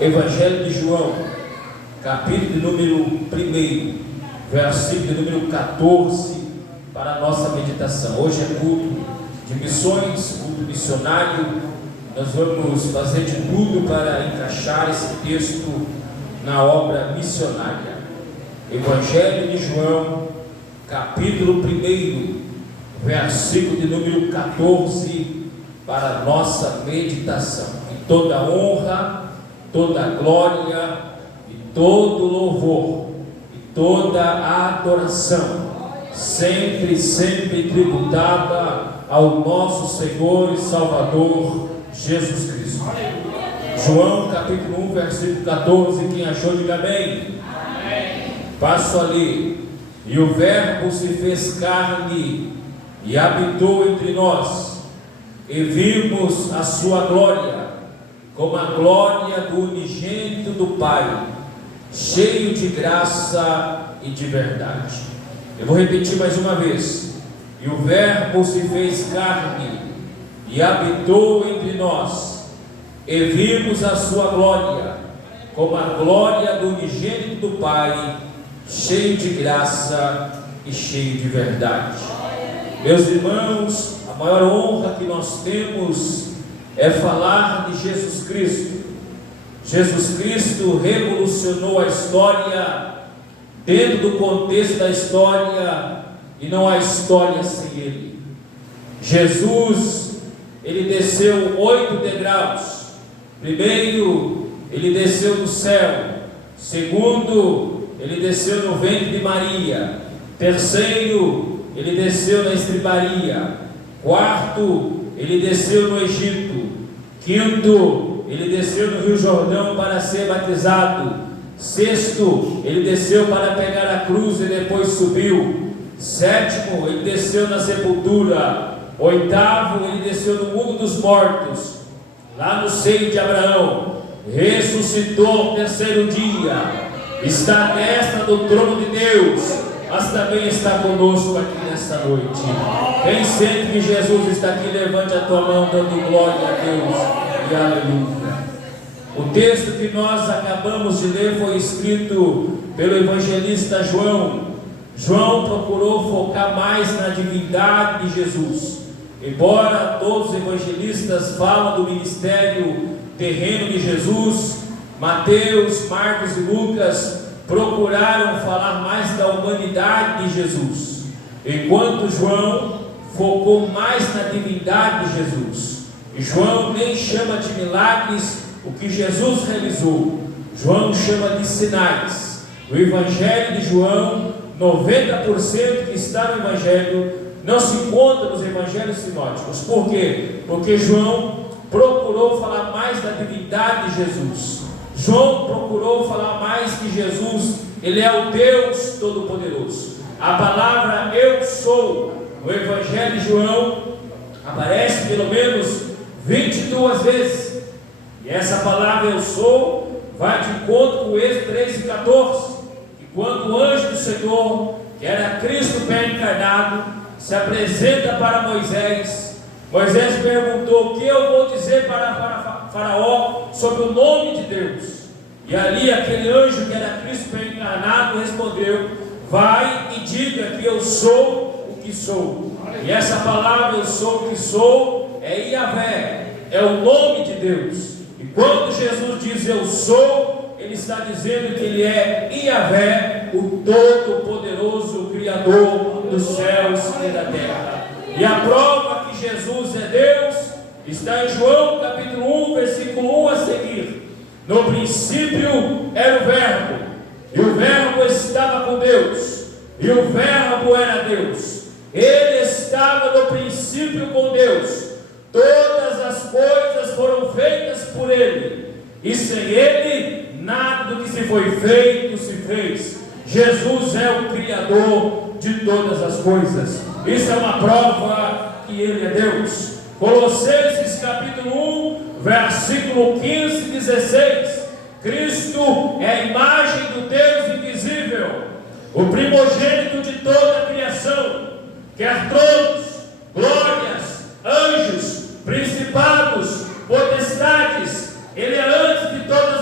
Evangelho de João, capítulo número 1, versículo número 14, para a nossa meditação. Hoje é culto de missões, culto missionário. Nós vamos fazer de tudo para encaixar esse texto na obra missionária. Evangelho de João, capítulo 1, versículo de número 14, para a nossa meditação. E toda honra, toda glória e todo louvor e toda adoração sempre tributada ao nosso Senhor e Salvador Jesus Cristo. João capítulo 1, versículo 14. Quem achou, diga amém. Passo ali. E o Verbo se fez carne e habitou entre nós, e vimos a sua glória, como a glória do unigênito do Pai, cheio de graça e de verdade. Eu vou repetir mais uma vez. E o Verbo se fez carne e habitou entre nós, e vimos a sua glória, como a glória do unigênito do Pai, cheio de graça e cheio de verdade. Meus irmãos, a maior honra que nós temos é falar de Jesus Cristo. Jesus Cristo revolucionou a história dentro do contexto da história, e não há história sem Ele. Jesus, Ele desceu 8 degraus. Primeiro, Ele desceu do céu. Segundo, Ele desceu no ventre de Maria. Terceiro, Ele desceu na estribaria. Quarto, Ele desceu no Egito. Quinto, Ele desceu no Rio Jordão para ser batizado. Sexto, Ele desceu para pegar a cruz e depois subiu. Sétimo, Ele desceu na sepultura. Oitavo, Ele desceu no mundo dos mortos, lá no seio de Abraão. Ressuscitou ao terceiro dia. Está à destra do trono de Deus, mas também está conosco aqui nesta noite. Quem sente que Jesus está aqui, levante a tua mão dando glória a Deus e aleluia. O texto que nós acabamos de ler foi escrito pelo evangelista João. João procurou focar mais na divindade de Jesus. Embora todos os evangelistas falam do ministério terreno de Jesus, Mateus, Marcos e Lucas procuraram falar mais da humanidade de Jesus, enquanto João focou mais na divindade de Jesus. E João nem chama de milagres o que Jesus realizou, João chama de sinais. O Evangelho de João, 90% que está no Evangelho não se encontra nos Evangelhos sinóticos. Por quê? Porque João procurou falar mais da divindade de Jesus. João procurou falar mais que Jesus, Ele é o Deus Todo-Poderoso. A palavra eu sou no Evangelho de João aparece pelo menos 22 vezes. E essa palavra eu sou vai de encontro com o Êxodo 3:14. E quando o anjo do Senhor, que era Cristo pré-encarnado, se apresenta para Moisés, Moisés perguntou: o que eu vou dizer para Faraó sobre o nome de Deus? E ali aquele anjo que era Cristo pré-encarnado respondeu: vai e diga que eu sou o que sou. E essa palavra eu sou o que sou é Yahvé, é o nome de Deus. E quando Jesus diz eu sou, Ele está dizendo que Ele é Yahvé, o Todo-Poderoso, o Criador dos céus e da terra. E a prova que Jesus é Deus está em João capítulo 1, versículo 1 a seguir. No princípio era o Verbo, e o Verbo estava com Deus, e o Verbo era Deus. Ele estava no princípio com Deus. Todas as coisas foram feitas por Ele, e sem Ele nada do que se foi feito se fez. Jesus é o Criador de todas as coisas. Isso é uma prova que Ele é Deus. Colossenses capítulo 1, versículo 15 e 16. Cristo é a imagem do Deus invisível, o primogênito de toda a criação, quer tronos, glórias, anjos, principados, potestades. Ele é antes de todas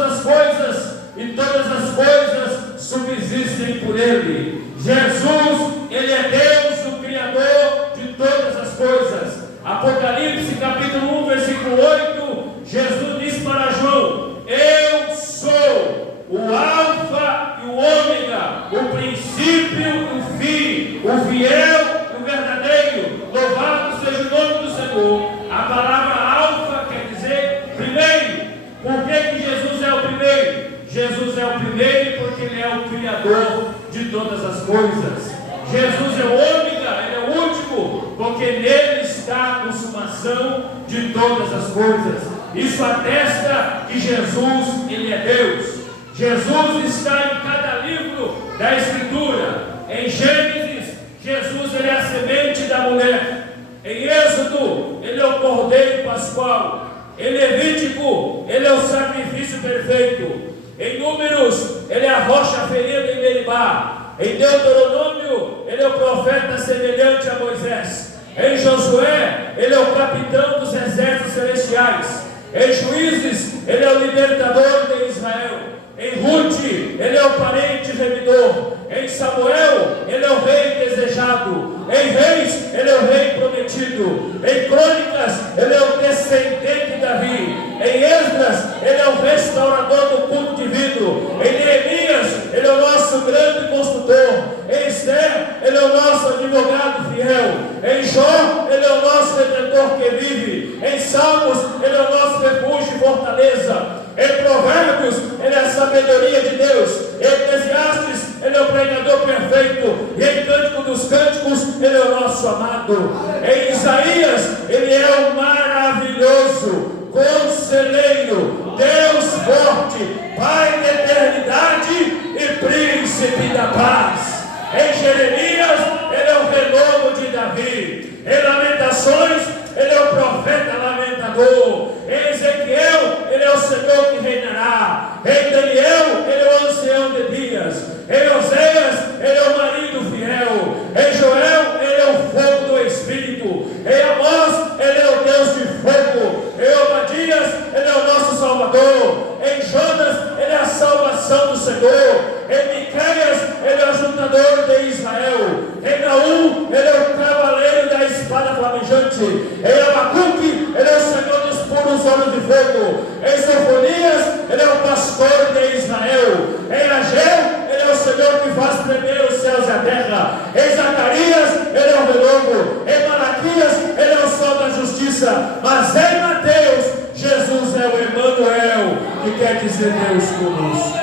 e todas as coisas subsistem por Ele. Jesus, Ele é Deus, o Criador de todas as coisas. Apocalipse capítulo 1, versículo 8, Jesus disse para João: eu sou o Alfa e o Ômega, o princípio e o fim, o fiel e o verdadeiro. Louvado seja o nome do Senhor. A palavra Alfa quer dizer primeiro. Por que Jesus é o primeiro? Jesus é o primeiro porque Ele é o Criador de todas as coisas. Jesus é o Ômega, Ele é o último, porque nele está a consumação de todas as coisas. Isso atesta que Jesus, Ele é Deus. Jesus está em cada livro da Escritura. Em Gênesis, Jesus, Ele é a semente da mulher. Em Êxodo, Ele é o Cordeiro Pascual. Em Levítico, Ele é o sacrifício perfeito. Em Números, Ele é a rocha ferida em Meribá. Em Deuteronômio, Ele é o profeta semelhante a Moisés. Em Josué, Ele é o capitão dos exércitos celestiais. Em Juízes, Ele é o libertador de Israel. Em Ruth, Ele é o parente remidor. Em Samuel, Ele é o rei desejado. Em Reis, Ele é o rei prometido. Em Crônicas, Ele é o descendente de Davi. Em Esdras, Ele é o restaurador do culto divino. Em Neemias, Ele é o nosso grande construtor. Em Esther, Ele é o nosso advogado fiel. Em Jó, Ele é o nosso redentor que vive. Em Salmos, Ele é o nosso refúgio e fortaleza. Em Provérbios, Ele é a sabedoria de Deus. Em Eclesiastes, Ele é o pregador perfeito. E em Cântico dos Cânticos, Ele é o nosso amado. Em Isaías, Ele é o maravilhoso Conselheiro, Deus forte, Pai da eternidade e Príncipe da paz. Em Jeremias, Ele é o renovo de Davi. Em Lamentações, Ele é o profeta lamentador. Em Ezequiel, Ele é o Senhor que reinará. Em Daniel, Ele é o ancião de dias. Em Oséias, Ele é o marido fiel. Em Joel, Ele é o fogo do Espírito. Em Amós, Ele é o Deus de fogo. Em Obadias, Ele é o nosso Salvador. Em Jonas, Ele é a salvação do Senhor. Em Miqueias, Ele é o ajudador de Israel. Em Naum, Ele é o cavaleiro da espada flamejante. Em Abacuque, Ele é o Senhor dos puros olhos de fogo. Em Sofonias, Ele é o pastor de Israel. Em Ageu, Ele é o Senhor que faz tremer os céus e a terra. Em Zacarias, Ele é o renovo. Em Malaquias, Ele é o sol da justiça. Mas em Mateus, Jesus é o Emanuel, que quer dizer Deus conosco.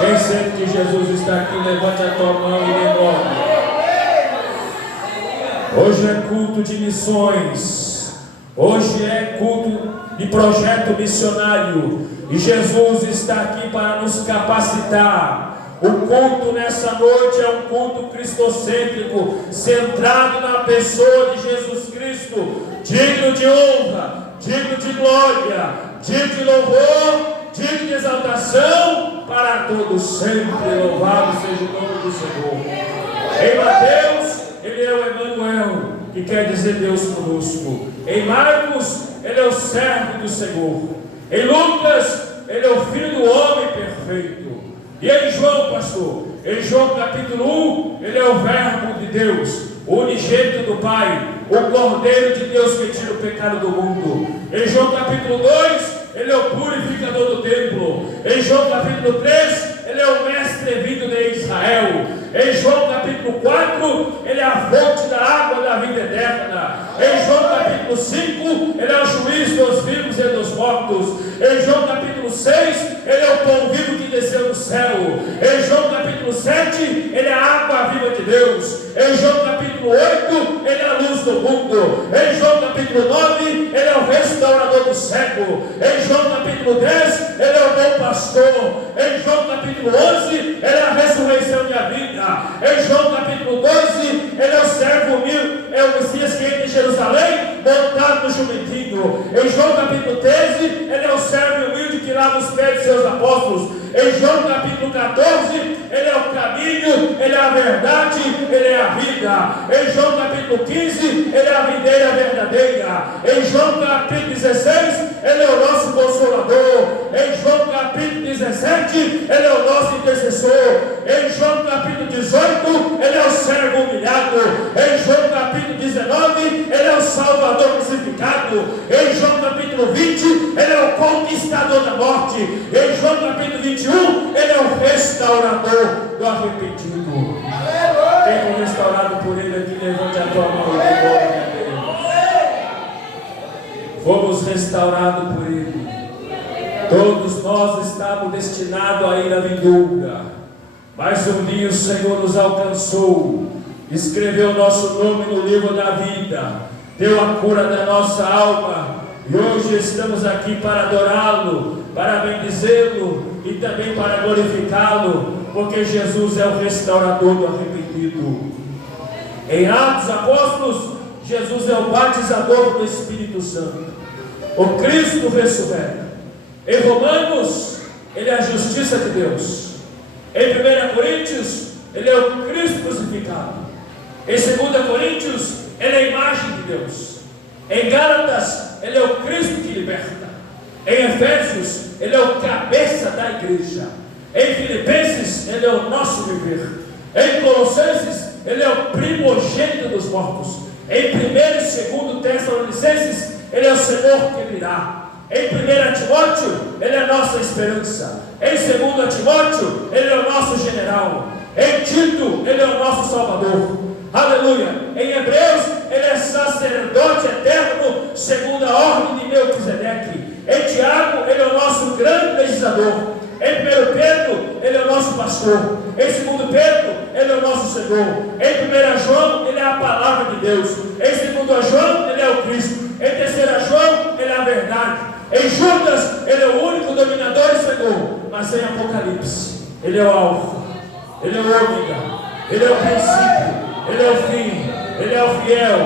Quem sente que Jesus está aqui, levante a tua mão e dê glória. Hoje é culto de missões. Hoje é culto de projeto missionário. E Jesus está aqui para nos capacitar. O culto nessa noite é um culto cristocêntrico, centrado na pessoa de Jesus Cristo, digno de honra, digno de glória, digno de louvor, digno de exaltação, para todos sempre. Louvado seja o nome do Senhor. Em Mateus, Ele é o Emanuel, que quer dizer Deus conosco. Em Marcos, Ele é o servo do Senhor. Em Lucas, Ele é o Filho do homem perfeito. E em João, pastor, em João capítulo 1, Ele é o Verbo de Deus, o unigênito do Pai, o Cordeiro de Deus que tira o pecado do mundo. Em João capítulo 2, Ele é o purificador do templo. Em João capítulo 3, Ele é o mestre vindo de Israel. Em João capítulo 4, Ele é a fonte da água da vida eterna. Em João capítulo 5, Ele é o juiz dos vivos e dos mortos. Em João capítulo 6, Ele é o pão vivo que desceu do céu. Em João capítulo 7, Ele é a água viva de Deus. Em João capítulo 8, Ele é a luz do mundo. Em João capítulo 9, Ele é o restaurador do cego. Em João capítulo 10, Ele é o bom pastor. Em João capítulo 11, Ele é a ressurreição e a vida. Em João capítulo 12, Ele é o servo humilde, é o Messias que entra em Jerusalém, montado no jumentinho. Em João capítulo 13, Ele é o servo humilde que lava os pés de seus apóstolos. Em João capítulo 14, Ele é o caminho, Ele é a verdade, Ele é a vida. Em João capítulo 15, Ele é a videira verdadeira. Em João capítulo 16, Ele é o nosso consolador. Em João capítulo 17, Ele é o nosso intercessor. Em João capítulo 18, Ele é o servo humilhado. Em João capítulo 19, Ele é o Salvador crucificado. Em João capítulo 20, Ele é o conquistador da morte. Em João capítulo 21, Ele é o restaurador do arrependido. Quem foi restaurado por Ele aqui, levante a tua mão e glória a Deus. Fomos restaurados por Ele. Todos nós estávamos destinados a ir à vindoura, mas um dia o Senhor nos alcançou, escreveu nosso nome no livro da vida, deu a cura da nossa alma, e hoje estamos aqui para adorá-lo, para bendizê-lo e também para glorificá-lo, porque Jesus é o restaurador do arrependido. Em Atos Apóstolos, Jesus é o batizador do Espírito Santo, o Cristo ressurreto. Em Romanos, Ele é a justiça de Deus. Em 1 Coríntios, Ele é o Cristo crucificado. Em 2 Coríntios, Ele é a imagem de Deus. Em Gálatas, Ele é o Cristo que liberta. Em Efésios, Ele é o cabeça da igreja. Em Filipenses, Ele é o nosso viver. Em Colossenses, Ele é o primogênito dos mortos. Em 1 e 2 Tessalonicenses, Ele é o Senhor que virá. Em 1 Timóteo, Ele é a nossa esperança. Em 2 Timóteo, Ele é o nosso general. Em Tito, Ele é o nosso Salvador. Aleluia. Em Hebreus, Ele é sacerdote eterno, segundo a ordem de Melquisedeque. Em Tiago, Ele é o nosso grande legislador. Em 1 Pedro, Ele é o nosso pastor. Em 2 Pedro, Ele é o nosso Senhor. Em 1 João, Ele é a palavra de Deus. Em 2 João, Ele é o Cristo. Em 3 João, Ele é a verdade. Em Judas, Ele é o único dominador e Senhor. Mas em Apocalipse, Ele é o Alfa, Ele é o Ômega, Ele é o princípio, Ele é o fim, Ele é o fiel,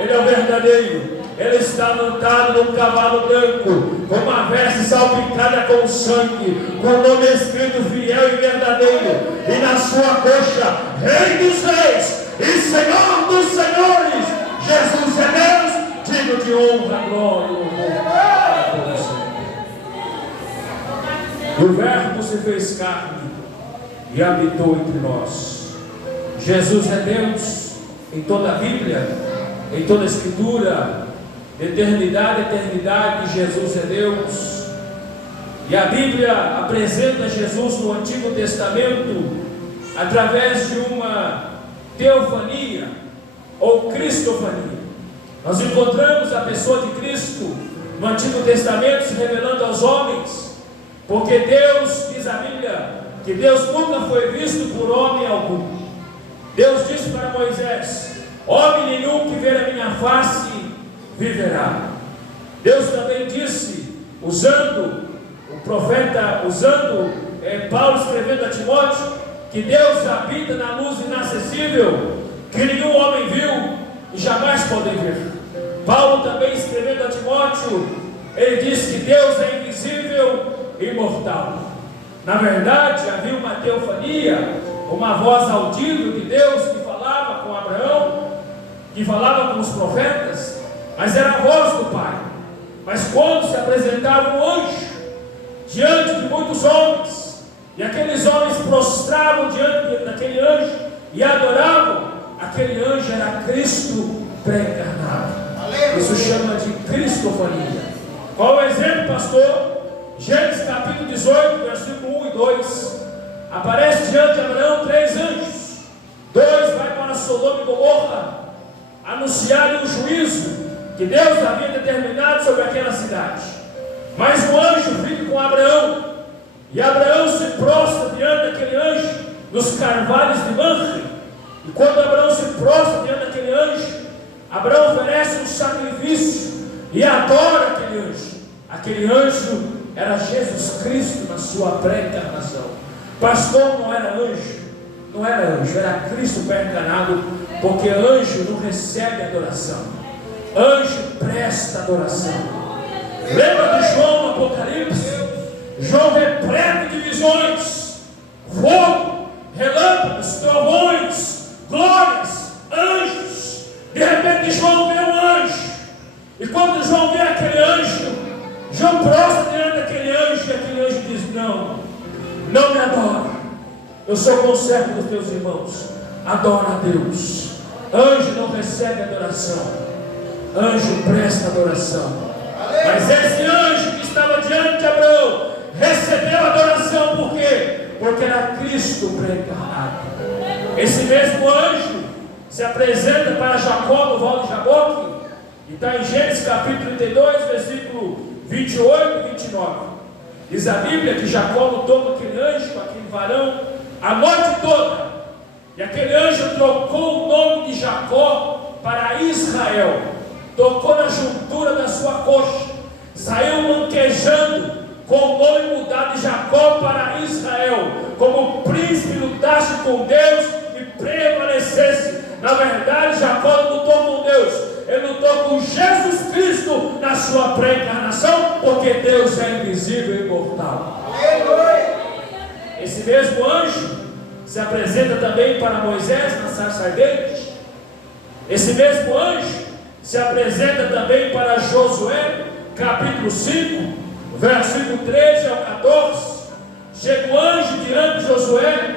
Ele é o verdadeiro. Ele está montado num cavalo branco, com uma veste salpicada com sangue, com o nome escrito fiel e verdadeiro, e na sua coxa, Rei dos Reis e Senhor dos Senhores. Jesus é Deus, digno de honra, glória e louvor. E o Verbo se fez carne e habitou entre nós. Jesus é Deus em toda a Bíblia, em toda a Escritura, de eternidade a eternidade. Jesus é Deus. E a Bíblia apresenta Jesus no Antigo Testamento através de uma teofania ou cristofania. Nós encontramos a pessoa de Cristo no Antigo Testamento se revelando aos homens, porque Deus, diz a Bíblia, que Deus nunca foi visto por homem algum. Deus disse para Moisés: homem nenhum que ver a minha face viverá. Deus também disse, usando o profeta, Paulo escrevendo a Timóteo, que Deus habita na luz inacessível, que nenhum homem viu e jamais pode ver. Paulo também escrevendo a Timóteo, ele disse que Deus é invisível e imortal. Na verdade, havia uma teofania, uma voz audível de Deus que falava com Abraão, que falava com os profetas, mas era a voz do Pai. Mas quando se apresentava um anjo diante de muitos homens, e aqueles homens prostravam diante daquele anjo e adoravam, aquele anjo era Cristo pré-encarnado. Isso chama de cristofania. Qual é o exemplo, pastor? Gênesis capítulo 18, versículo 1 e 2. Aparece diante de Abraão 3 anjos. 2 vai para Sodoma e Gomorra anunciarem o juízo que Deus havia determinado sobre aquela cidade. Mas um anjo fica com Abraão, e Abraão se prostra diante daquele anjo nos carvalhos de Mamre. E quando Abraão se prostra diante daquele anjo, Abraão oferece um sacrifício e adora aquele anjo. Aquele anjo era Jesus Cristo na sua pré-encarnação. Pastor, não era anjo, era Cristo pré-encarnado, porque anjo não recebe adoração, anjo presta adoração. Lembra de João no Apocalipse? João repleto de visões, fogo, relâmpagos, trovões, glórias, anjos. De repente João vê um anjo, e quando João vê aquele anjo, João prostra diante daquele anjo, e aquele anjo diz: não não me adora. Eu sou conservo dos teus irmãos. Adora a Deus. Anjo não recebe adoração, anjo presta adoração. Mas esse anjo que estava diante de Abraão recebeu adoração. Por quê? Porque era Cristo pré-encarnado. Esse mesmo anjo se apresenta para Jacó no Val de Jaboque, e está em Gênesis capítulo 32, versículo 28 e 29. Diz a Bíblia que Jacó lutou com aquele anjo, com aquele varão, a noite toda. E aquele anjo trocou o nome de Jacó para Israel, tocou na juntura da sua coxa, saiu manquejando com o nome mudado de Jacó para Israel, como o príncipe lutasse com Deus e prevalecesse. Na verdade, Jacó não lutou com Deus, ele lutou com Jesus Cristo na sua pré-encarnação, porque Deus é invisível e imortal. Esse mesmo anjo se apresenta também para Moisés na sarça ardente. Esse mesmo anjo se apresenta também para Josué, capítulo 5, versículo 13 ao 14. Chega o anjo diante de Josué,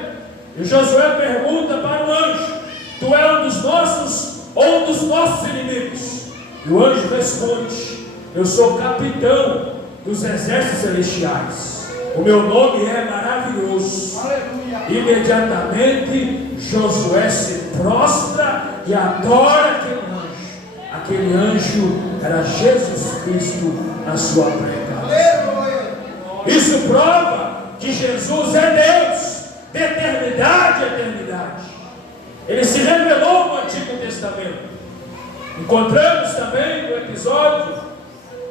e Josué pergunta para o anjo: tu é um dos nossos ou um dos nossos inimigos? E o anjo responde: eu sou capitão dos exércitos celestiais, o meu nome é maravilhoso. Aleluia. Imediatamente Josué se prostra e adora aquele anjo. Aquele anjo era Jesus Cristo na sua pré-encarnação. Isso prova que Jesus é Deus de eternidade a eternidade. Ele se revelou no Antigo Testamento. Encontramos também no episódio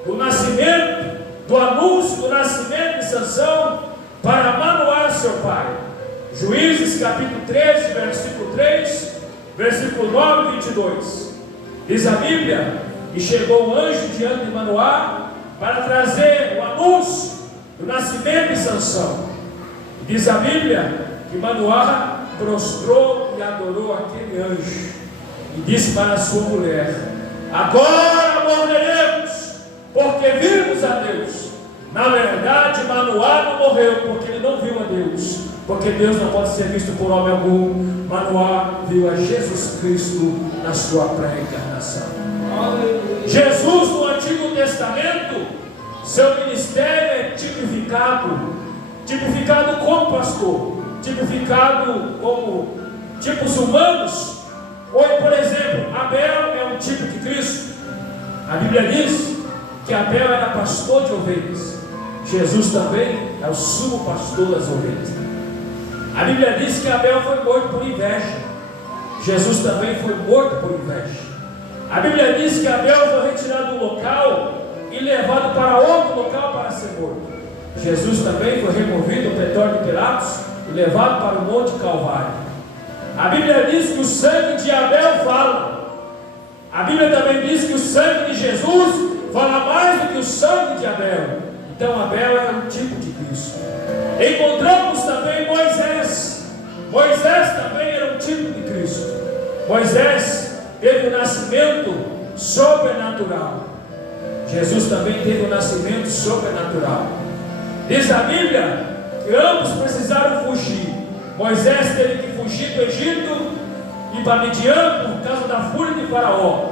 do nascimento, do anúncio do nascimento de Sansão para Manoá, seu pai. Juízes capítulo 13, versículo 3, versículo 9 e 22. Diz a Bíblia: e chegou um anjo diante de Manoá para trazer o anúncio do nascimento de Sansão. Diz a Bíblia que Manoá prostrou e adorou aquele anjo e disse para a sua mulher: agora morreremos, porque vimos a Deus. Na verdade, Manoá não morreu porque ele não viu a Deus, porque Deus não pode ser visto por homem algum. Manoá viu a Jesus Cristo na sua pré-encarnação. Jesus no Antigo Testamento, seu ministério é tipificado como pastor, tipificado como tipos humanos. Ou, por exemplo, Abel é um tipo de Cristo. A Bíblia diz que Abel era pastor de ovelhas. Jesus também é o sumo pastor das ovelhas. A Bíblia diz que Abel foi morto por inveja. Jesus também foi morto por inveja. A Bíblia diz que Abel foi retirado do local e levado para outro local para ser morto. Jesus também foi removido do pretório de Pilatos e levado para o Monte Calvário. A Bíblia diz que o sangue de Abel fala. A Bíblia também diz que o sangue de Jesus fala mais do que o sangue de Abel. Então Abel era um tipo de Cristo. Encontramos também Moisés. Moisés também era um tipo de Cristo. Moisés teve um nascimento sobrenatural. Jesus também teve um nascimento sobrenatural. Diz a Bíblia que ambos precisaram fugir. Moisés teve que fugir do Egito e para Midian por causa da fúria de Faraó.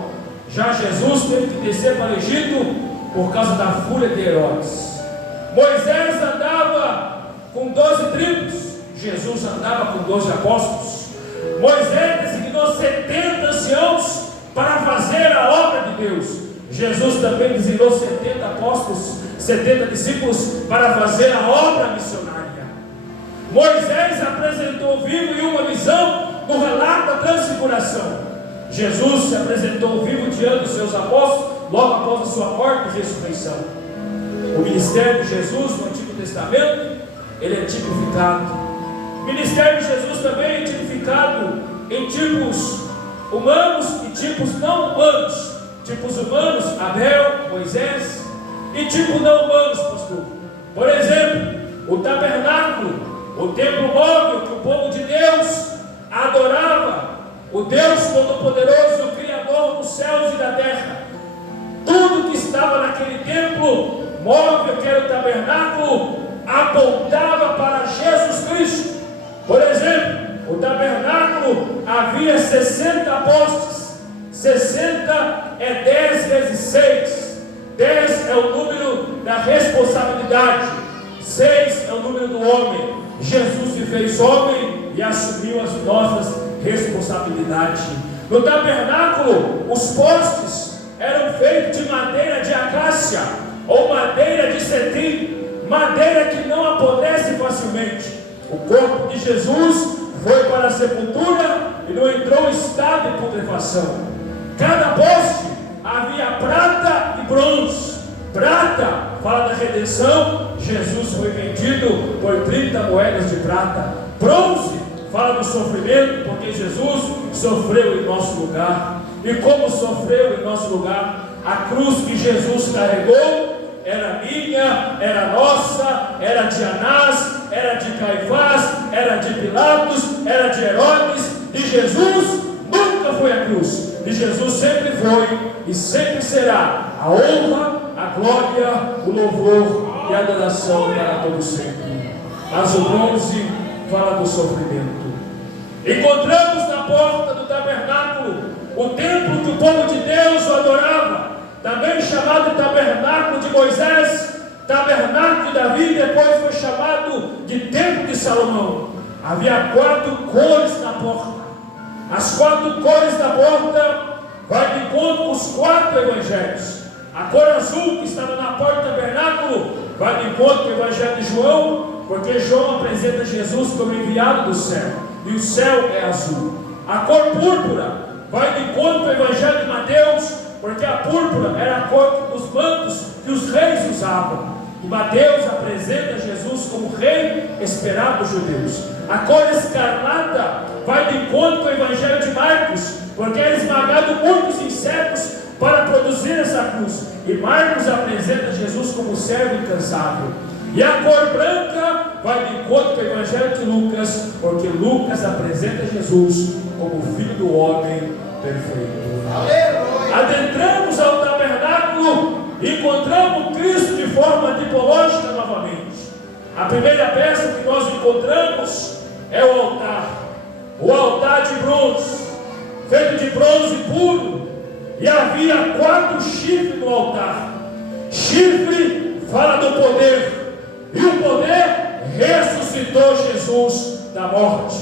Já Jesus teve que descer para o Egito por causa da fúria de Herodes. Moisés andava com 12 tribos, Jesus andava com 12 apóstolos. Moisés designou 70 anciãos para fazer a obra de Deus. Jesus também designou 70 apóstolos, 70 discípulos para fazer a obra missionária. Moisés apresentou vivo em uma visão no relato da transfiguração. Jesus se apresentou vivo diante dos seus apóstolos logo após a sua morte e ressurreição. O ministério de Jesus no Antigo Testamento, ele é tipificado. O ministério de Jesus também é tipificado em tipos humanos e tipos não humanos. Tipos humanos, Abel, Moisés, e tipos não humanos, pastor. Por exemplo, o tabernáculo, o templo móvel que o povo de Deus adorava, o Deus Todo-Poderoso, o Criador dos céus e da terra. Tudo que estava naquele templo móvel, que era o tabernáculo, apontava para Jesus Por exemplo, o tabernáculo havia 60 postes. 60 é 10 vezes 6. 10 é o número da responsabilidade. 6 é o número do homem. Jesus se fez homem e assumiu as nossas responsabilidades. No tabernáculo, os postes eram feitos de madeira de acácia ou madeira de cedrim, madeira que não apodrece facilmente. O corpo de Jesus foi para a sepultura e não entrou em estado de putrefação. Cada poste havia prata e bronze. Prata fala da redenção, Jesus foi vendido por 30 moedas de prata. Bronze fala do sofrimento, porque Jesus sofreu em nosso lugar. E como sofreu em nosso lugar, a cruz que Jesus carregou era minha, era nossa, era de Anás, era de Caifás, era de Pilatos, era de Herodes. De Jesus nunca foi a cruz. De Jesus sempre foi e sempre será a honra, a glória, o louvor e a adoração para todo sempre. Mas o bronze fala do sofrimento. Encontramos na porta do tabernáculo o templo que o povo de Deus o adorava, também chamado tabernáculo de Moisés, tabernáculo de Davi, depois foi chamado de templo de Salomão. Havia 4 cores na porta. As 4 cores da porta vai de encontro com os 4 evangelhos. A cor azul que estava na porta do tabernáculo vai de encontro com o evangelho de João, porque João apresenta Jesus como enviado do céu, e o céu é azul. A cor púrpura vai de encontro com o evangelho de Mateus, porque a púrpura era a cor dos mantos que os reis usavam. E Mateus apresenta Jesus como rei esperado dos judeus. A cor escarlata vai de encontro com o evangelho de Marcos, porque é esmagado muitos insetos para produzir essa cruz. E Marcos apresenta Jesus como servo incansável. E a cor branca vai de encontro com o evangelho de Lucas, porque Lucas apresenta Jesus como filho do homem perfeito. Aleluia. Adentramos ao tabernáculo e encontramos Cristo de forma tipológica novamente. A primeira peça que nós encontramos é o altar. O altar de bronze, feito de bronze puro, e havia 4 chifres no altar. Chifre fala do poder, e o poder ressuscitou Jesus da morte.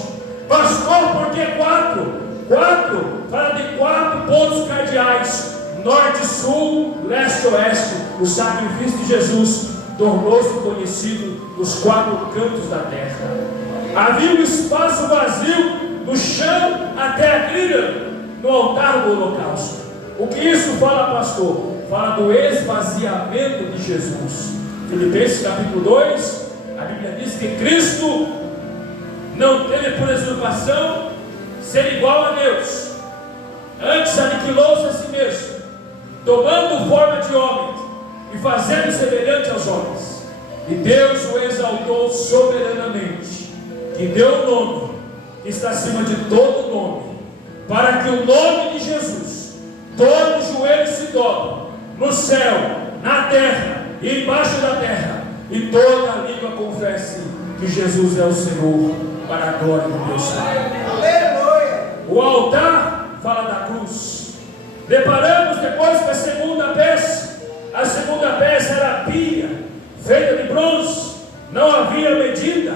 Pastor, por que 4? 4 fala de 4 pontos cardeais: norte, sul, leste, oeste. O sacrifício de Jesus tornou-se conhecido nos 4 cantos da terra. Havia um espaço vazio do chão até a grelha no altar do holocausto. O que isso fala, pastor? Fala do esvaziamento de Jesus. Filipenses capítulo 2, a Bíblia diz que Cristo não teve por usurpação ser igual a Deus. Antes aniquilou-se a si mesmo, tomando forma de homem e fazendo semelhante aos homens. E Deus o exaltou soberanamente, e deu o nome que está acima de todo nome, para que o nome de Jesus todo joelho se dobre, no céu, na terra e embaixo da terra, e toda língua confesse que Jesus é o Senhor, para a glória de Deus Pai. Aleluia. O altar fala da cruz. Deparamos depois com a segunda peça. A segunda peça era a pia, feita de bronze, não havia medida.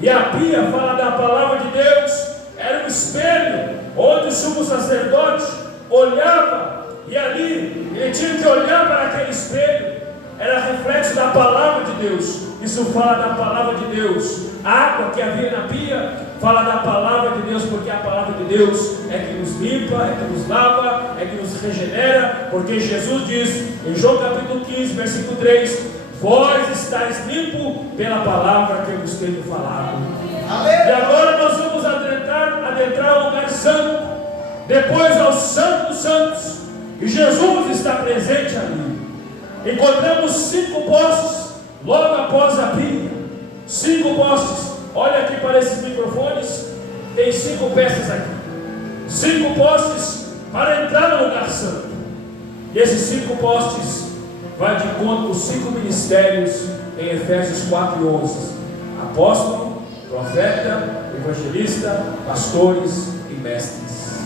E a pia fala da palavra de Deus. Era um espelho onde o sumo sacerdote olhava, e ali ele tinha que olhar para aquele espelho. Era reflexo da palavra de Deus. Isso fala da palavra de Deus. A água que havia na pia fala da palavra de Deus, porque a palavra de Deus é que nos limpa, é que nos lava, é que nos regenera, porque Jesus diz em João capítulo 15, versículo 3: vós estáis limpo pela palavra que eu vos tenho falado. E agora nós vamos adentrar ao lugar santo, depois ao Santo dos Santos, e Jesus está presente ali. Encontramos 5 postes logo após a pia. 5 postes. Olha aqui para esses microfones, tem 5 peças aqui. 5 postes para entrar no lugar santo. E esses 5 postes vai de encontro com 5 ministérios em Efésios 4 e 11: apóstolo, profeta, evangelista, pastores e mestres.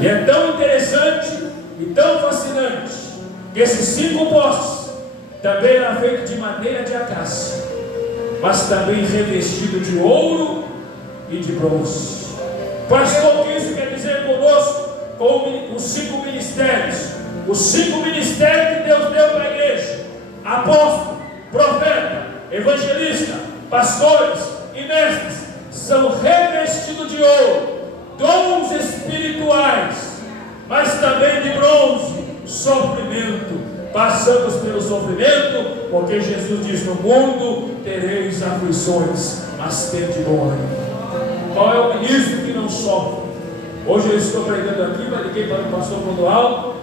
E é tão interessante e tão fascinante que esses 5 postes também eram feitos de madeira de acácia, mas também revestido de ouro e de bronze. Pastor, o que isso quer dizer conosco? Com os 5 ministérios. Os 5 ministérios que Deus deu para a igreja: apóstolo, profeta, evangelista, pastores e mestres, são revestidos de ouro, dons espirituais, mas também de bronze, sofrimento. Passamos pelo sofrimento, porque Jesus diz: no mundo tereis aflições, mas tende bom ânimo. Qual é o ministro que não sofre? Hoje eu estou pregando aqui, mas liguei para o pastor Clodoaldo,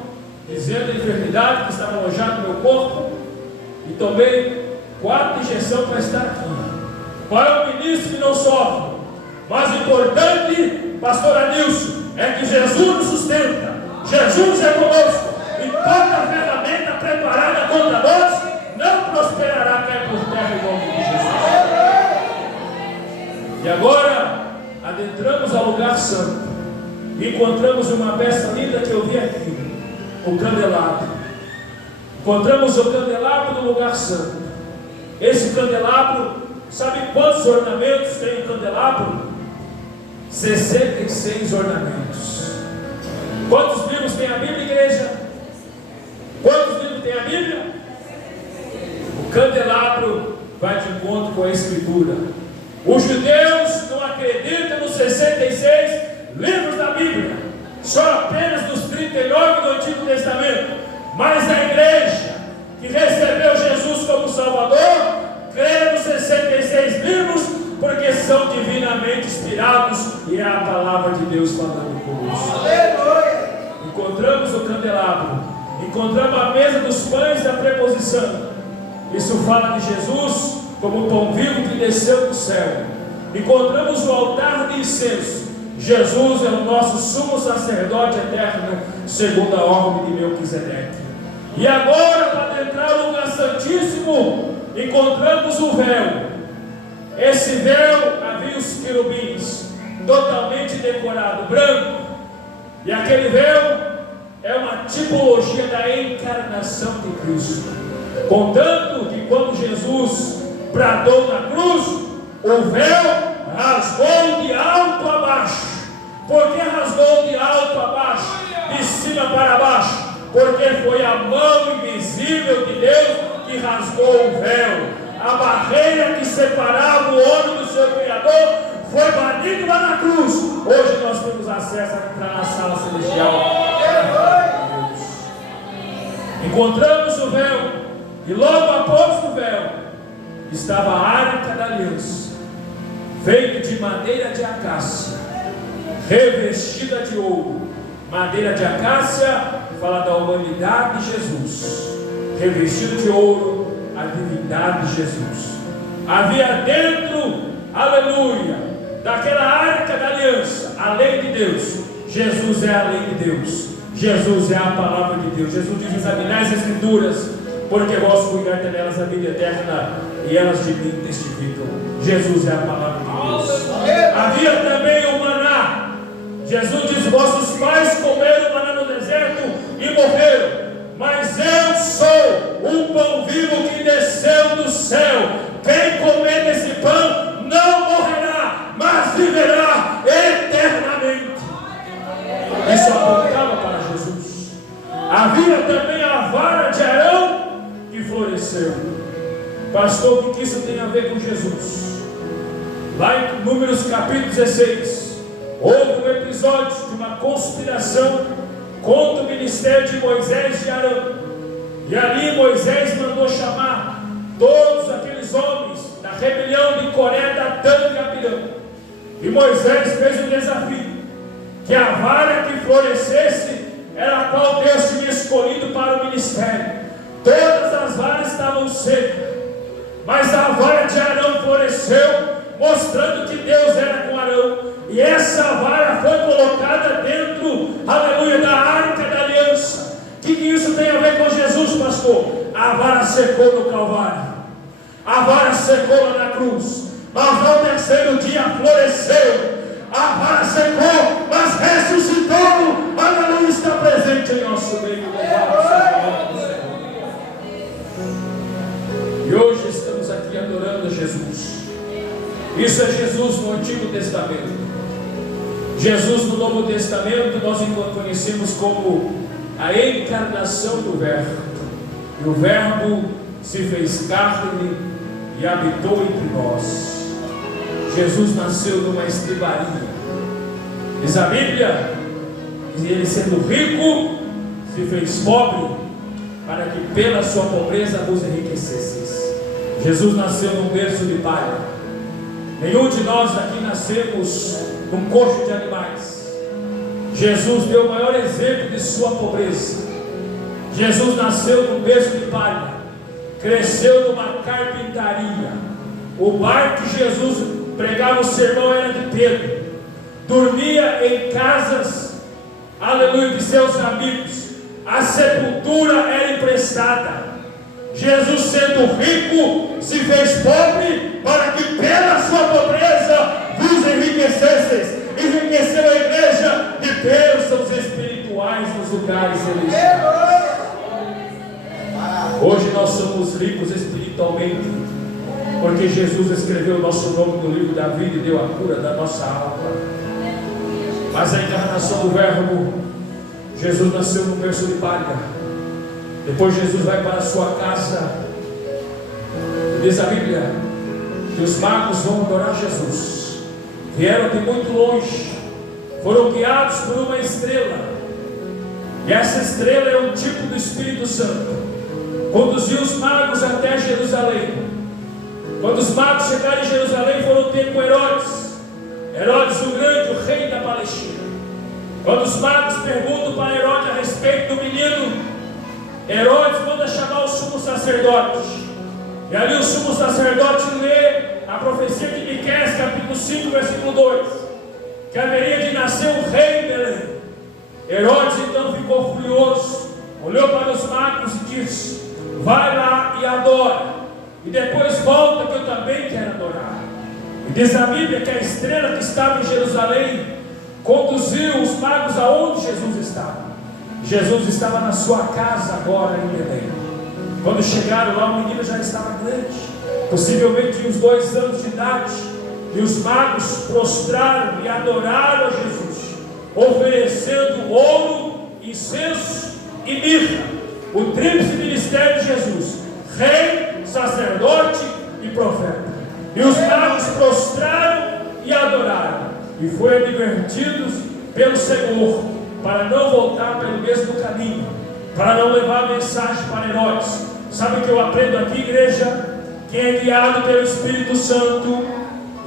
dizendo a enfermidade que estava alojada no meu corpo, e tomei 4 injeções para estar aqui. Qual é o ministro que não sofre? Mas o importante, pastor Adilson, é que Jesus nos sustenta, Jesus é conosco, e toda ferramenta preparada contra nós não prosperará, cai por terra em nome de Jesus. E agora adentramos ao lugar santo e encontramos uma peça linda que eu vi aqui, o candelabro. Encontramos o candelabro no lugar santo. Esse candelabro, sabe quantos ornamentos tem o candelabro? 66 ornamentos. Quantos livros tem a Bíblia, igreja? Quantos livros tem a Bíblia? O candelabro vai de encontro com a Escritura. Os judeus não acreditam nos 66 livros da Bíblia, só apenas nos 39 do Antigo Testamento. Mas a igreja que recebeu Jesus como Salvador crê nos 66 livros, porque são divinamente inspirados e é a palavra de Deus falando conosco. Encontramos o candelabro, encontramos a mesa dos pães da preposição. Isso fala de Jesus como o pão vivo que desceu do céu. Encontramos o altar de incenso. Jesus é o nosso sumo sacerdote eterno, segundo a ordem de Melquisedeque. E agora, para adentrar no lugar santíssimo, encontramos o véu. Esse véu havia os querubins, totalmente decorado, branco. E aquele véu é uma tipologia da encarnação de Cristo. Contanto que quando Jesus bradou na cruz, o véu rasgou de alto a baixo. Por que rasgou de alto a baixo? De cima para baixo? Porque foi a mão invisível de Deus que rasgou o véu. A barreira que separava o homem do seu Criador foi banida lá na cruz. Hoje nós temos acesso a entrar na sala celestial. Encontramos o véu, e logo após o véu estava a arca da aliança, feita de madeira de acácia, revestida de ouro. Madeira de acácia fala da humanidade de Jesus, revestido de ouro, a divindade de Jesus. Havia dentro, aleluia, daquela arca da aliança, a lei de Deus. Jesus é a lei de Deus, Jesus é a palavra de Deus. Jesus diz: examinai as Escrituras, porque vós cuidaste delas a vida eterna, e elas de mim testificam. Jesus é a palavra de Deus. Havia também o maná. Jesus diz: vossos pais comeram maná no deserto e morreram, mas eu sou o pão vivo que desceu do céu. Quem comer desse pão não morrerá, mas viverá eternamente. Isso apontava para Jesus. Havia também a vara de Arão que floresceu. Pastor, o que isso tem a ver com Jesus? Lá em Números capítulo 16, houve um episódio de uma conspiração contra o ministério de Moisés e Arão. E ali Moisés mandou chamar todos aqueles homens da rebelião de Coré, Datã e Abirã. E Moisés fez um desafio, que a vara que florescesse era a qual Deus tinha escolhido para o ministério. Todas as varas estavam secas, mas a vara de Arão floresceu, mostrando que Deus era com Arão. E essa vara foi colocada dentro, aleluia, da arca da aliança. O que isso tem a ver com Jesus, pastor? A vara secou no Calvário, a vara secou lá na cruz. mas ao terceiro dia floresceu. A vara secou, mas ressuscitou. Aleluia, está presente em nosso meio. E hoje estamos aqui adorando Jesus. Isso é Jesus no Antigo Testamento. Jesus no Novo Testamento nós conhecemos como a encarnação do Verbo. E o Verbo se fez carne e habitou entre nós. Jesus nasceu numa estribaria. Diz a Bíblia que ele, sendo rico, se fez pobre, para que pela sua pobreza vos enriquecesseis. Jesus nasceu num berço de palha. Nenhum de nós aqui nascemos num coxo de animais. Jesus deu o maior exemplo de sua pobreza. Jesus nasceu num berço de palha, cresceu numa carpintaria. O bar que Jesus pregava o sermão era de Pedro. Dormia em casas, aleluia, de seus amigos. A sepultura era emprestada. Jesus, sendo rico, se fez pobre, para que pela sua pobreza vos enriquecesseis. Enriqueceu a igreja de bênçãos espirituais nos lugares celestiais. Hoje nós somos ricos espiritualmente, porque Jesus escreveu o nosso nome no livro da vida e deu a cura da nossa alma. Mas a encarnação do Verbo, Jesus nasceu no berço de palha. Depois Jesus vai para a sua casa. E diz a Bíblia que os magos vão adorar Jesus. Vieram de muito longe, foram guiados por uma estrela. E essa estrela é um tipo do Espírito Santo. Conduziu os magos até Jerusalém. Quando os magos chegaram em Jerusalém, foram ter com Herodes. Herodes o Grande, o rei da Palestina. Quando os magos perguntam para Herodes a respeito do menino, Herodes manda chamar o sumo sacerdote. E ali o sumo sacerdote lê a profecia de Miqueias, capítulo 5, versículo 2, que haveria de nascer um rei em Belém. Herodes então ficou furioso, olhou para os magos e disse: vai lá e adora, e depois volta, que eu também quero adorar. E diz a Bíblia que a estrela que estava em Jerusalém conduziu os magos aonde Jesus estava. Jesus estava na sua casa agora em Belém. Quando chegaram lá, o menino já estava grande, possivelmente uns 2 anos de idade. E os magos prostraram e adoraram a Jesus, oferecendo ouro, incenso e mirra. O tríplice ministério de Jesus: rei, sacerdote e profeta. E os magos prostraram e adoraram, e foram advertidos pelo Senhor para não voltar pelo mesmo caminho, para não levar a mensagem para Herodes. Sabe o que eu aprendo aqui, igreja? Quem é guiado pelo Espírito Santo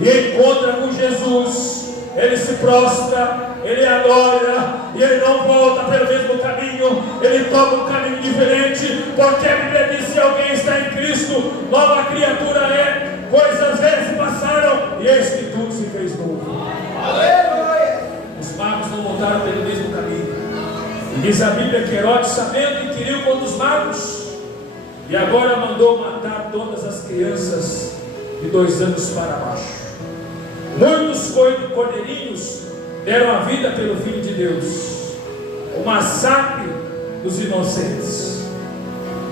e encontra com Jesus, ele se prostra, ele adora, e ele não volta pelo mesmo caminho, ele toma um caminho diferente, porque a Bíblia diz: se alguém está em Cristo, nova criatura é, coisas velhas se passaram, e eis que tudo se fez novo. Aleluia! Os magos não voltaram pelo mesmo caminho. E diz a Bíblia que Herodes, sabendo, inquiriu contra os magos, e agora mandou matar todas as crianças de 2 anos para baixo. Muitos cordeirinhos deram a vida pelo Filho de Deus, o massacre dos inocentes.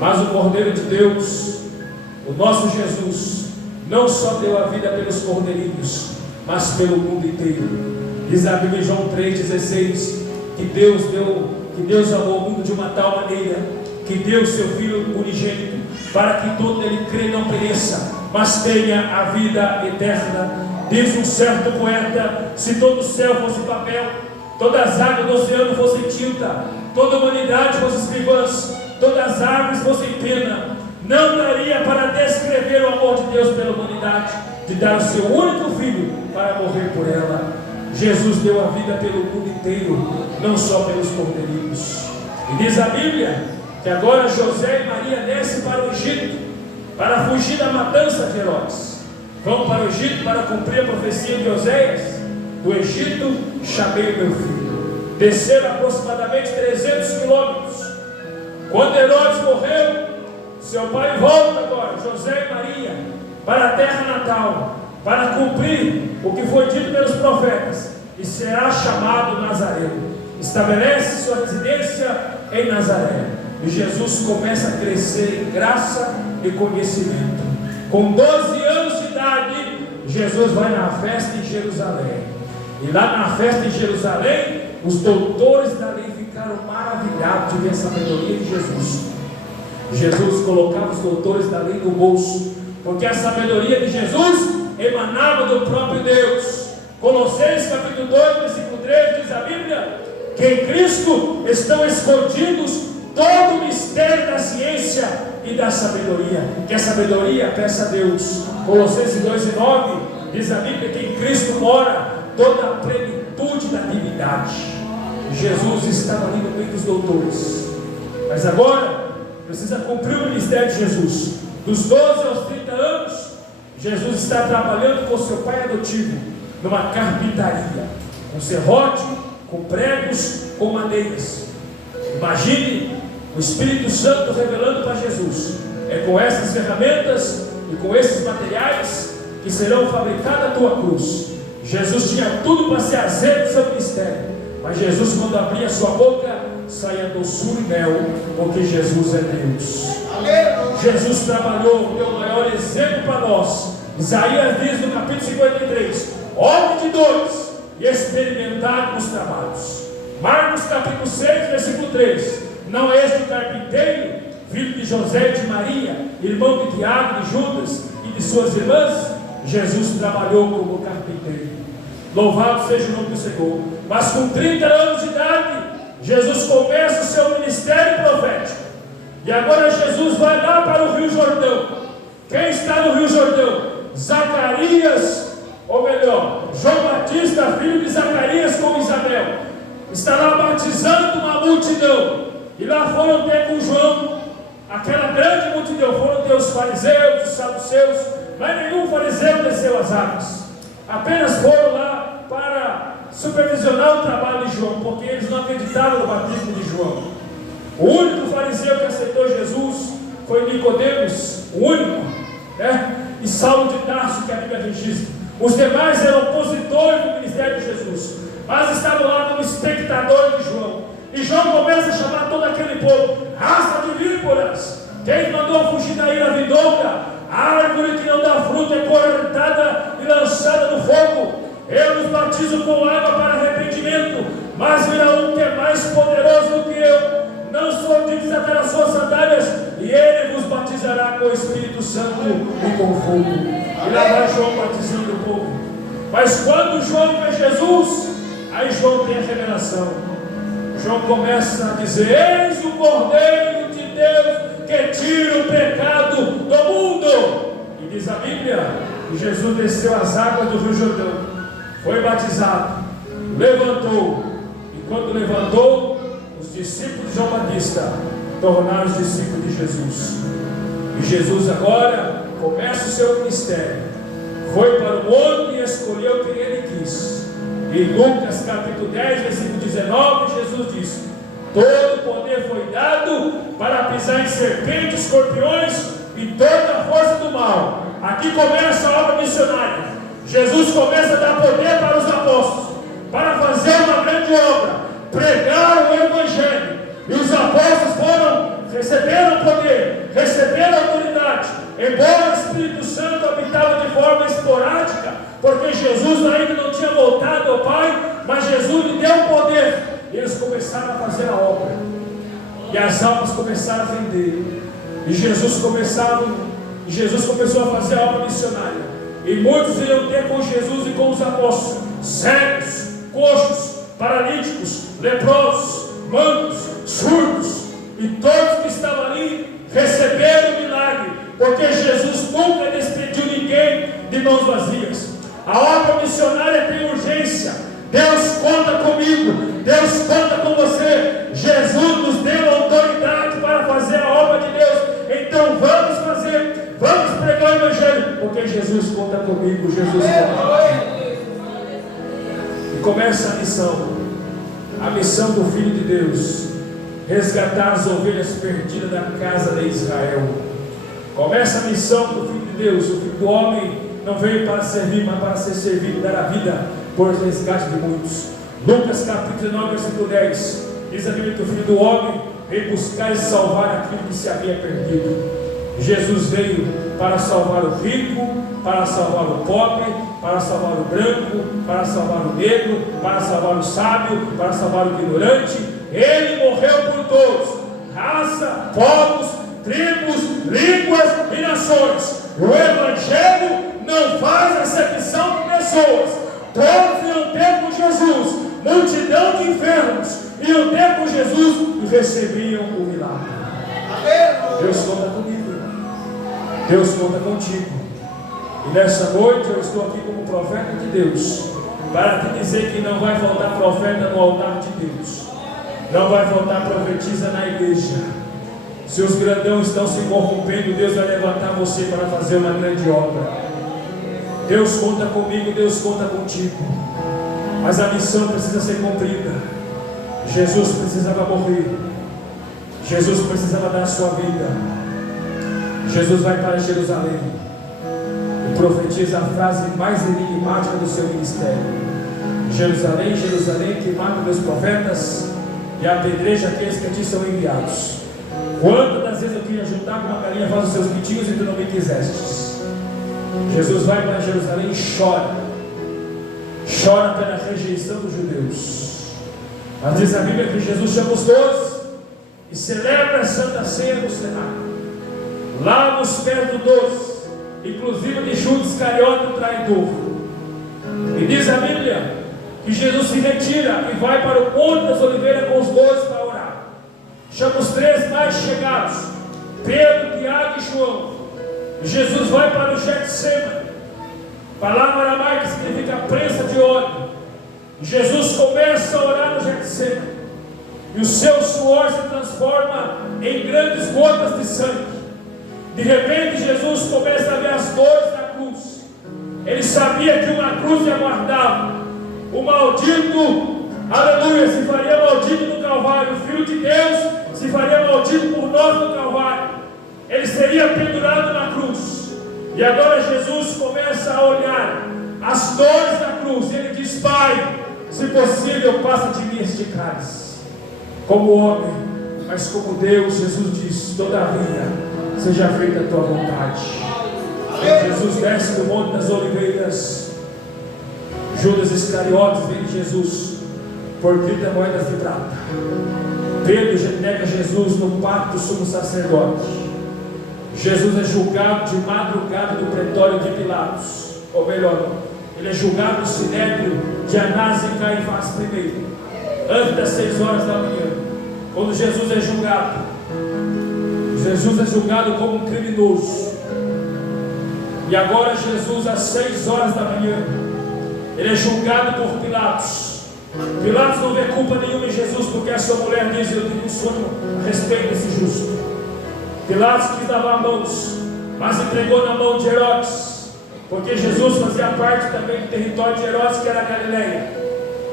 Mas o Cordeiro de Deus, o nosso Jesus, não só deu a vida pelos cordeirinhos, mas pelo mundo inteiro. Diz a Bíblia em João 3,16 que Deus amou o mundo de uma tal maneira que deu o seu Filho unigênito, para que todo ele crê não pereça, mas tenha a vida eterna. Diz um certo poeta: se todo o céu fosse papel, todas as águas do oceano fossem tinta, toda a humanidade fosse escrivãs, todas as árvores fossem pena, não daria para descrever o amor de Deus pela humanidade, de dar o seu único filho para morrer por ela. Jesus deu a vida pelo mundo inteiro, não só pelos cordeirinhos. E diz a Bíblia que agora José e Maria descem para o Egito, para fugir da matança de Herodes. Vão para o Egito para cumprir a profecia de Oséias: do Egito chamei o meu filho. Desceram aproximadamente 300 quilômetros. Quando Herodes morreu, seu pai volta agora, José e Maria, para a terra natal. para cumprir o que foi dito pelos profetas, e será chamado Nazareno. Estabelece sua residência em Nazaré. E Jesus começa a crescer em graça e conhecimento. Com 12 anos de idade, Jesus vai na festa em Jerusalém. E lá na festa em Jerusalém, os doutores da lei ficaram maravilhados de ver a sabedoria de Jesus. Jesus colocava os doutores da lei no bolso, porque a sabedoria de Jesus emanava do próprio Deus. Colossenses capítulo 2, versículo 3 diz a Bíblia que em Cristo estão escondidos todo o mistério da ciência e da sabedoria. Que a sabedoria peça a Deus. Colossenses 2:9 diz a Bíblia que em Cristo mora toda a plenitude da divindade. Jesus estava ali no meio dos doutores, mas agora precisa cumprir o ministério de Jesus. Dos 12 aos 30 anos, Jesus está trabalhando com seu pai adotivo numa carpintaria, com serrote, com pregos, com madeiras. Imagine o Espírito Santo revelando para Jesus: é com essas ferramentas e com esses materiais que serão fabricada a tua cruz. Jesus tinha tudo para ser azedo do seu ministério, mas Jesus, quando abria sua boca, saia doçura e mel, porque Jesus é Deus. Jesus trabalhou, deu o maior exemplo para nós. Isaías diz no capítulo 53: homem de dores e experimentado nos trabalhos. Marcos capítulo 6, versículo 3: não é este o carpinteiro, filho de José e de Maria, irmão de Tiago, de Judas e de suas irmãs? Jesus trabalhou como carpinteiro. Louvado seja o nome do Senhor. Mas com 30 anos de idade, Jesus começa o seu ministério profético. E agora Jesus vai lá para o Rio Jordão. Quem está no Rio Jordão? Zacarias, ou melhor, João Batista, filho de Zacarias com Isabel, está lá batizando uma multidão. E lá foram ter com João, aquela grande multidão. Foram ter os fariseus, os saduceus, mas nenhum fariseu desceu as águas. Apenas foram lá para supervisionar o trabalho de João, porque eles não acreditavam no batismo de João. O único fariseu que aceitou Jesus foi Nicodemos, o único, né? E Saulo de Tarso, que a Bíblia registra. Os demais eram opositores do ministério de Jesus, mas estavam lá como espectadores de João. E João começa a chamar todo aquele povo: raça de víboras, quem mandou fugir da ira vindoura? A árvore que não dá fruto é cortada e lançada no fogo. Eu os batizo com água para arrependimento, mas virá um que é mais poderoso do que eu. Não sou de desatar as suas sandálias, e ele vos batizará com o Espírito Santo e com fogo. E lá vai João batizando o povo. Mas quando João vê Jesus, aí João tem a revelação. João começa a dizer: eis o Cordeiro de Deus que tira o pecado do mundo. E diz a Bíblia que Jesus desceu as águas do Rio Jordão, foi batizado, levantou, e quando levantou, os discípulos de João Batista tornaram os discípulos de Jesus. E Jesus agora começa o seu ministério. Foi para o monte e escolheu quem ele quis. E em Lucas capítulo 10, versículo 19, Jesus disse: todo o poder foi dado para pisar em serpentes, escorpiões e toda a força do mal. Aqui começa a obra missionária. Jesus começa a dar poder para os apóstolos, para fazer uma grande obra, pregar o Evangelho. E os apóstolos receberam poder, receberam autoridade. Embora o Espírito Santo habitava de forma esporádica, porque Jesus ainda não tinha voltado ao Pai, mas Jesus lhe deu poder. E eles começaram a fazer a obra, e as almas começaram a vender, e Jesus começou a fazer a obra missionária. E muitos iam ter com Jesus e com os apóstolos: cegos, coxos, paralíticos, leprosos, mancos, surdos, e todos que estavam ali receberam o milagre, porque Jesus nunca despediu ninguém de mãos vazias. A obra missionária tem urgência. Deus conta comigo, Deus conta com você. Jesus nos deu autoridade para fazer a obra de Deus. Então vamos fazer, vamos pregar o Evangelho, porque Jesus conta comigo, Jesus conta comigo. E começa a missão do Filho de Deus: resgatar as ovelhas perdidas da casa de Israel. Começa a missão do Filho de Deus, o Filho do Homem, não veio para servir, mas para ser servido e dar a vida por resgate de muitos. Lucas capítulo 9, versículo 10, diz a Bíblia que o Filho do Homem veio buscar e salvar aquilo que se havia perdido. Jesus veio para salvar o rico, para salvar o pobre, para salvar o branco, para salvar o negro, para salvar o sábio, para salvar o ignorante. Ele morreu por todos, raça, povos, tribos, línguas e nações. O Evangelho não faz acepção de pessoas. Todos iam ter com Jesus, multidão de enfermos iam ter com Jesus e recebiam o milagre. Deus conta comigo, Deus conta contigo. E nessa noite eu estou aqui como profeta de Deus, para te dizer que não vai faltar profeta no altar de Deus, não vai faltar profetisa na igreja. Se os grandões estão se corrompendo, Deus vai levantar você para fazer uma grande obra. Deus conta comigo, Deus conta contigo. Mas a missão precisa ser cumprida. Jesus precisava morrer, Jesus precisava dar a sua vida. Jesus vai para Jerusalém e profetiza a frase mais enigmática do seu ministério: Jerusalém, Jerusalém, que mata meus profetas e apedreja aqueles que a ti são enviados. Quantas das vezes eu queria juntar com uma galinha, faz os seus pitinhos e tu não me quisestes. Jesus vai para Jerusalém e chora pela rejeição dos judeus. Mas diz a Bíblia que Jesus chama os 12 e celebra a Santa Ceia no cenáculo, lava os pés do 12, inclusive de Judas Iscariote, o traidor. E diz a Bíblia que Jesus se retira e vai para o Monte das Oliveiras com os 12 para orar. Chama os 3 mais chegados, Pedro, Tiago e João. E Jesus vai para o Getsemane, palavra aramaica que significa prensa de óleo. Jesus começa a orar no Getsemane e o seu suor se transforma em grandes gotas de sangue. De repente Jesus começa a ver as dores da cruz. Ele sabia que uma cruz lhe aguardava. O maldito, aleluia, se faria maldito no Calvário. O Filho de Deus se faria maldito por nós no Calvário. Ele seria pendurado na cruz. E agora Jesus começa a olhar as dores da cruz. Ele diz: Pai, se possível, passa de mim este cálice. Como homem, mas como Deus, Jesus diz: todavia, seja feita a tua vontade. Jesus desce do Monte das Oliveiras. Judas Iscariotes vem de Jesus por 30 moedas de prata. Pedro nega Jesus no pátio do sumo sacerdote. Jesus é julgado de madrugada do pretório de Pilatos, ou melhor, ele é julgado no sinédrio de Anás e Caifás primeiro, antes das 6 horas da manhã. Quando Jesus é julgado como um criminoso. E agora Jesus, às 6 horas da manhã, ele é julgado por Pilatos. Pilatos não vê culpa nenhuma em Jesus, porque a sua mulher diz: eu tenho um sonho a respeito desse justo. Pilatos quis lavar mãos, mas entregou na mão de Herodes, porque Jesus fazia parte também do território de Herodes, que era a Galileia.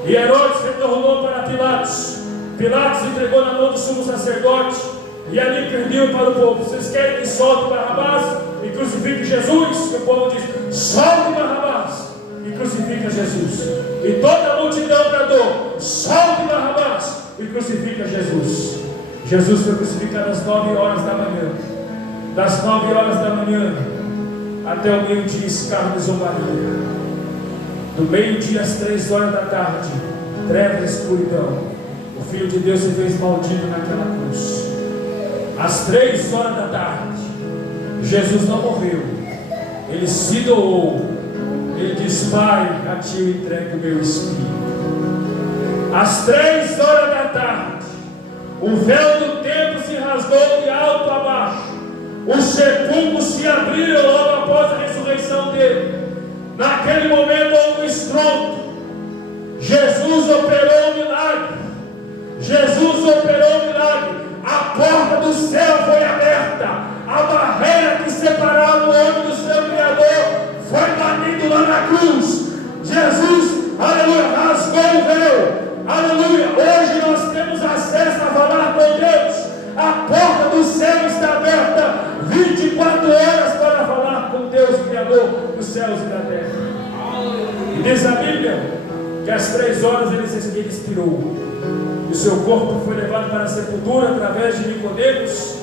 E Herodes retornou para Pilatos. Pilatos entregou na mão do sumo sacerdote e ali pediu para o povo: vocês querem que solte Barrabás e crucifique Jesus? E o povo diz: solte Barrabás e crucifica Jesus. E toda a multidão bradou: solte Barrabás e crucifica Jesus. Jesus foi crucificado às 9 horas da manhã. Das 9 horas da manhã até o meio-dia, escárnio e zombaria. Do meio-dia às 3 horas da tarde, treva e escuridão. O Filho de Deus se fez maldito naquela cruz. Às 3 horas da tarde, Jesus não morreu, ele se doou. Ele diz: Pai, a ti eu entrego o meu espírito. Às 3 horas da tarde, o véu do templo se rasgou de alto a baixo. Os sepulcros se abriram logo após a ressurreição dele. Naquele momento houve um estrondo. Jesus operou o milagre. Jesus operou o milagre. A porta do céu foi aberta. A barreira que separava o homem do seu Criador foi banido lá na cruz. Jesus, aleluia, rasgou o véu. Aleluia, hoje nós temos acesso a falar com Deus. A porta do céu está aberta 24 horas para falar com Deus Deus Criador dos céus e da terra. E diz a Bíblia que às 3 horas ele expirou. E o seu corpo foi levado para a sepultura através de Nicodemos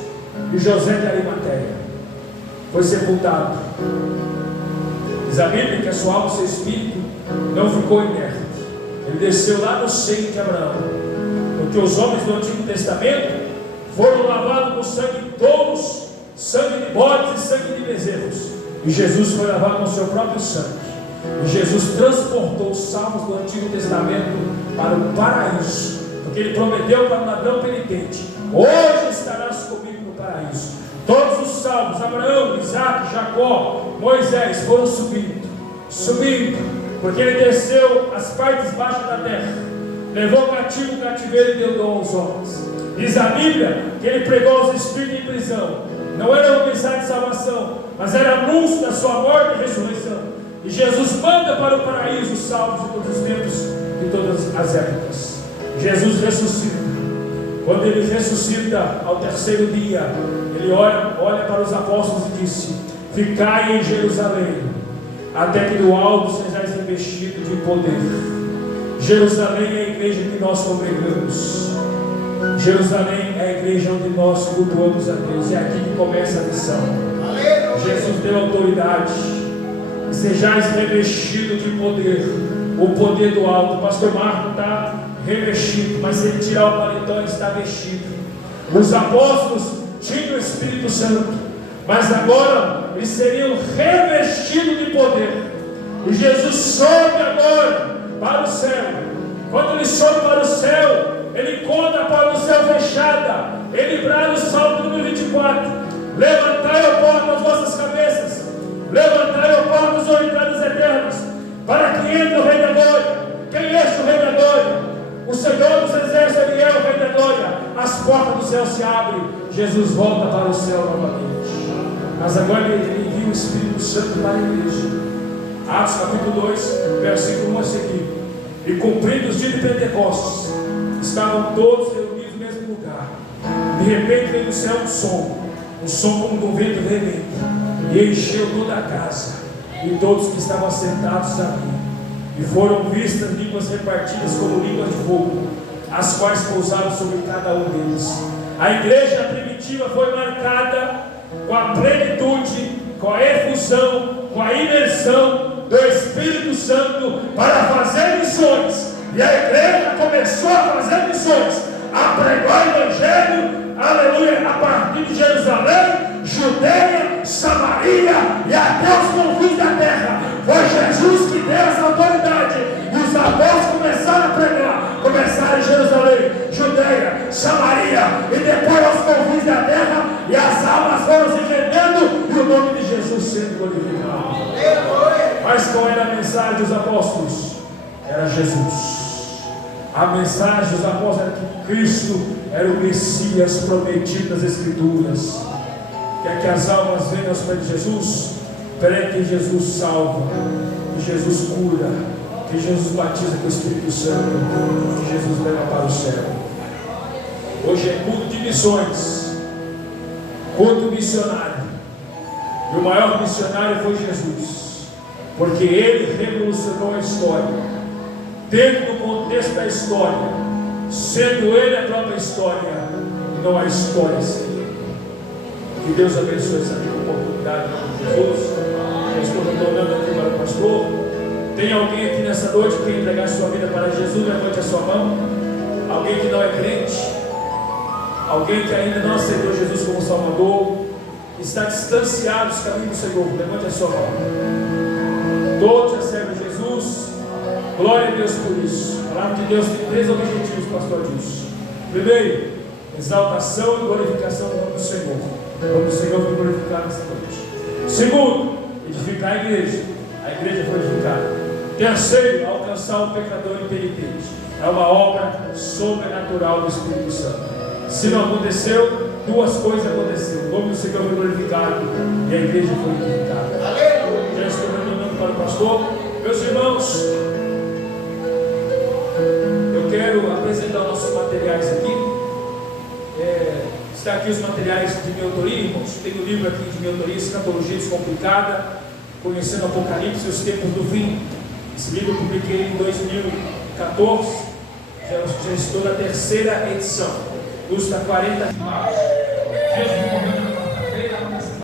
e José de Arimateia. Foi sepultado. Diz a Bíblia que a sua alma e seu espírito não ficou inerte. Ele desceu lá no seio de Abraão. Porque os homens do Antigo Testamento foram lavados com sangue de touros, sangue de bodes e sangue de bezerros. E Jesus foi lavado com o seu próprio sangue. E Jesus transportou os salvos do Antigo Testamento para o paraíso. Porque ele prometeu para o ladrão penitente: hoje estarás comigo no paraíso. Todos os salvos, Abraão, Isaac, Jacó, Moisés, foram subindo, porque ele desceu às partes baixas da terra, levou cativo o cativeiro e deu dom aos homens. Diz a Bíblia que ele pregou aos espíritos em prisão. Não era uma mensagem de salvação, mas era anúncio da sua morte e ressurreição. E Jesus manda para o paraíso os salvos de todos os tempos e todas as épocas. Jesus ressuscita. Quando ele ressuscita ao terceiro dia, ele olha para os apóstolos e disse: ficai em Jerusalém, até que do alto sejais revestidos de poder. Jerusalém é a igreja que nós congregamos. Jerusalém é a igreja onde nós cultuamos a Deus. É aqui que começa a missão. Jesus deu autoridade. E sejais revestidos de poder. O poder do alto. O pastor Marco está revestido, mas se ele tirar o paletó, ele está vestido. Os apóstolos tinham o Espírito Santo, mas agora eles seriam revestidos de poder. E Jesus sobe agora para o céu. Quando ele sobe para o céu, ele conta para o céu fechada. Ele brada o Salmo número 24: levantai, ó porta, as vossas cabeças, levantai, ó portas, ó entradas eternas, para que entre o Rei da Glória. Quem é este o Rei da Glória? O Senhor dos Exércitos, ele é o Rei da Glória. As portas do céu se abrem. Jesus volta para o céu novamente. Mas agora ele envia o Espírito Santo para a igreja. Atos capítulo 2, versículo 1 a seguir. E cumprindo os dias de Pentecostes, estavam todos reunidos no mesmo lugar. De repente veio do céu um som como do vento veemente, e encheu toda a casa, e todos que estavam sentados ali. E foram vistas línguas repartidas como línguas de fogo, as quais pousaram sobre cada um deles. A igreja primitiva foi marcada com a plenitude, com a efusão, com a imersão do Espírito Santo para fazer missões. E a igreja começou a fazer missões, a pregar o Evangelho, aleluia, a partir de Jerusalém, Judeia, Samaria e até os confins da terra. Foi Jesus que deu essa autoridade. E os apóstolos começaram a pregar. Começaram em Jerusalém, Judeia, Samaria e depois aos confins da terra. E as almas foram se rendendo e o nome de Jesus sendo glorificado. Mas qual era a mensagem dos apóstolos? Era Jesus. A mensagem dos apóstolos era que Cristo era o Messias prometido nas Escrituras. Quer que as almas venham aos pés de Jesus? Creia que Jesus salva, que Jesus cura, que Jesus batiza com o Espírito Santo, que Jesus leva para o céu. Hoje é culto de missões, culto missionário. E o maior missionário foi Jesus, porque ele revolucionou a história. Dentro do contexto da história, sendo ele a própria história, e não a história em si. Que Deus abençoe essa oportunidade em nome de Jesus. Eu estou retornando aqui para o pastor. Tem alguém aqui nessa noite que quer entregar sua vida para Jesus? Levante a sua mão. Alguém que não é crente, alguém que ainda não aceitou Jesus como Salvador, está distanciado dos caminhos do Senhor, levante a sua mão. Todos recebem Jesus. Glória a Deus por isso. A palavra de Deus tem 3 objetivos, pastor diz. Primeiro, exaltação e glorificação do nome do Senhor. O nome do Senhor foi glorificado nessa noite. Segundo, edificar a igreja. A igreja foi edificada. Terceiro, alcançar o pecador impenitente. É uma obra sobrenatural do Espírito Santo. Se não aconteceu, 2 coisas aconteceram. O nome do Senhor foi glorificado e a igreja foi edificada. Aleluia. Já estou retornando para o pastor. Meus irmãos, eu quero apresentar nossos materiais aqui. Está aqui os materiais de minha autoria, irmãos. Tem um livro aqui de minha autoria, Escatologia Descomplicada. Conhecendo Apocalipse e os Tempos do Fim. Esse livro eu publiquei em 2014, já estou na terceira edição, custa 40.